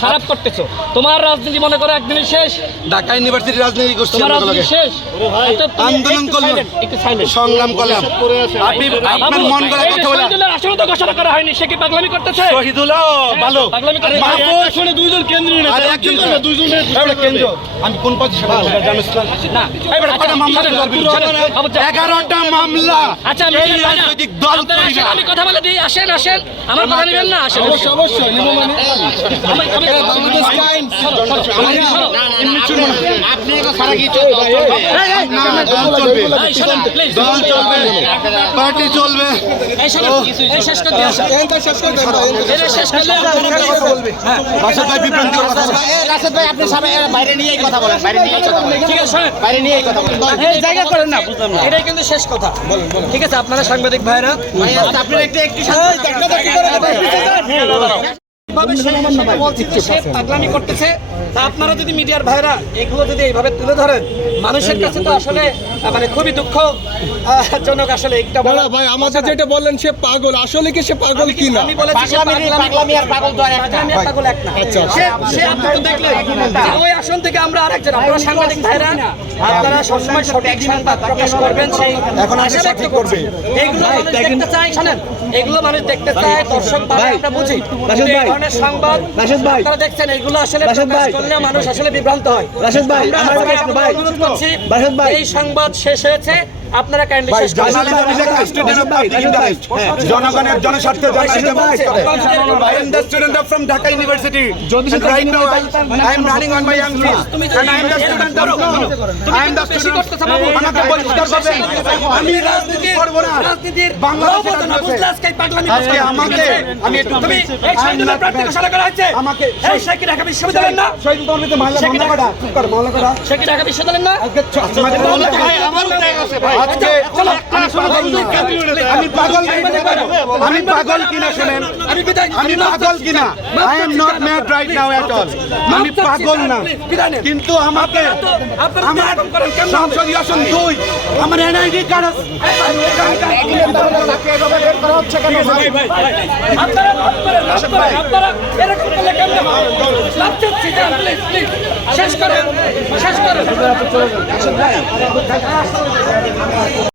খারাপ করতেছো। তোমার রাজনীতি মনে করো একদিনই শেষ। ঢাকা ইউনিভার্সিটি রাজনীতি করছি তোমার রাজনীতি শেষ। আন্দোলন একটু করলাম। একটু সাইলেন্ট সংগ্রাম করলাম। আপনি আপনার মন গড়া কথা বলেন। শহীদুলের আসলে তো ঘোষণা করা হয়নি সে কি পাগলামি করতেছে? শহীদুল্লাহ ভালো। পাগলামি করে মাহফুজ আসলে দুইজন কেন্দ্রীয় নেতা আর একজন করে দুইজনের এবারে কেন্দ্র আমি কোন পদে সেবা করব জানিস না না এবারে কটা মামলা শোনেন, দরকার শোনেন, আবার যা- এগারোটা মামলা। আচ্ছা আমি রাজনৈতিক দল করি না। আমি কথা বলে দিই আসেন আসেন। আমার কথা নেবেন না আসেন। অবশ্যই অবশ্যই নেব মানে। বাংলাদেশ টাইমস না দল চলবে এই শোনেন, please। দল চলবে পার্টি চলবে এই শোনেন, এই শেষ করে দিয়ে আসেন। এনটা শেষ করে শেষ করলে হ্যাঁ, বাসা ভাই বিভ্রান্তি রাশেদ ভাই আপনি সামনে বাইরে নিয়েই কথা বলেন বাইরে নিয়েই কথা বলেন ঠিক আছে বাইরে নিয়েই কথা বলেন জায়গা করেন না বুঝলাম না এটাই কিন্তু শেষ কথা ঠিক আছে আপনারা সাংবাদিক ভাইরা আপনার একটু একটু ভাবে সে হিসেবে বলছে যে সে পাগলামি করতেছে? তা আপনারা যদি মিডিয়ার ভাইরা এগুলো যদি এইভাবে তুলে ধরেন মানুষের কাছে তো আসলে মানে খুবই দুঃখ জনক আসলে একটা বলা ভাই আমাদের যেটা বললেন সে পাগল। আসলে কি সে পাগল কি না আমি বলেছি পাগলামি পাগলামি আর পাগল তো আর একটা পাগল এক না। আচ্ছা, সে সে আপনারা তো দেখলেন ওই আসন থেকে আমরা আরেকজন আপনারা সাংবাদিক ভাইরা আপনারা সবসময় সঠিক সংবাদ প্রকাশ করবেন সেই এখন আগে সঠিক করবে করবে। এগুলো মানুষ দেখতে চায় শোনেন। এগুলো মানুষ দেখতে চায় দর্শক ভাই আমরা বুঝি। ধরনের সংবাদ আপনারা দেখছেন এগুলো আসলে প্রকাশ করলে মানুষ আসলে বিভ্রান্ত হয় রাশেদ ভাই, আমরা প্রশ্ন ভাই। অনুরোধ করছি রাশেদ ভাই। এই সংবাদ শেষ হয়েছে আপনারা কাইন্ডলি শেষ করুন. জনগণের জনস্বার্থে right now I, I am running on my young field. And I am the student of I am the বেশি student করতেছো বাবু। আমাকে বহিষ্কার করবেন আমি রাজনীতি করব রাজনীতির আজকে পাগলামি আজকে আমাকে আমি একটু তুমি এই শহীদুলের প্রার্থী ঘোষণা করা হয়েছে? আমাকে এই সে কি ঢাকা বিশ্ববিদ্যালয়ের না? শহীদ কর্মীতে মামলা মামলা করা চুপ কর মামলা করা সে কি ঢাকা বিশ্ববিদ্যালয়ের না? আজকে আমি পাগল আমি পাগল। কিনা শুনেন? আমি আমি পাগল কিনা? I am not mad right now at all আমি পাগল না। কিন্তু আমাকে আপনারা আমার সংসদীয় আসন দুই। আমার এনআইডি কার্ড শেষ করেন শেষ করেন।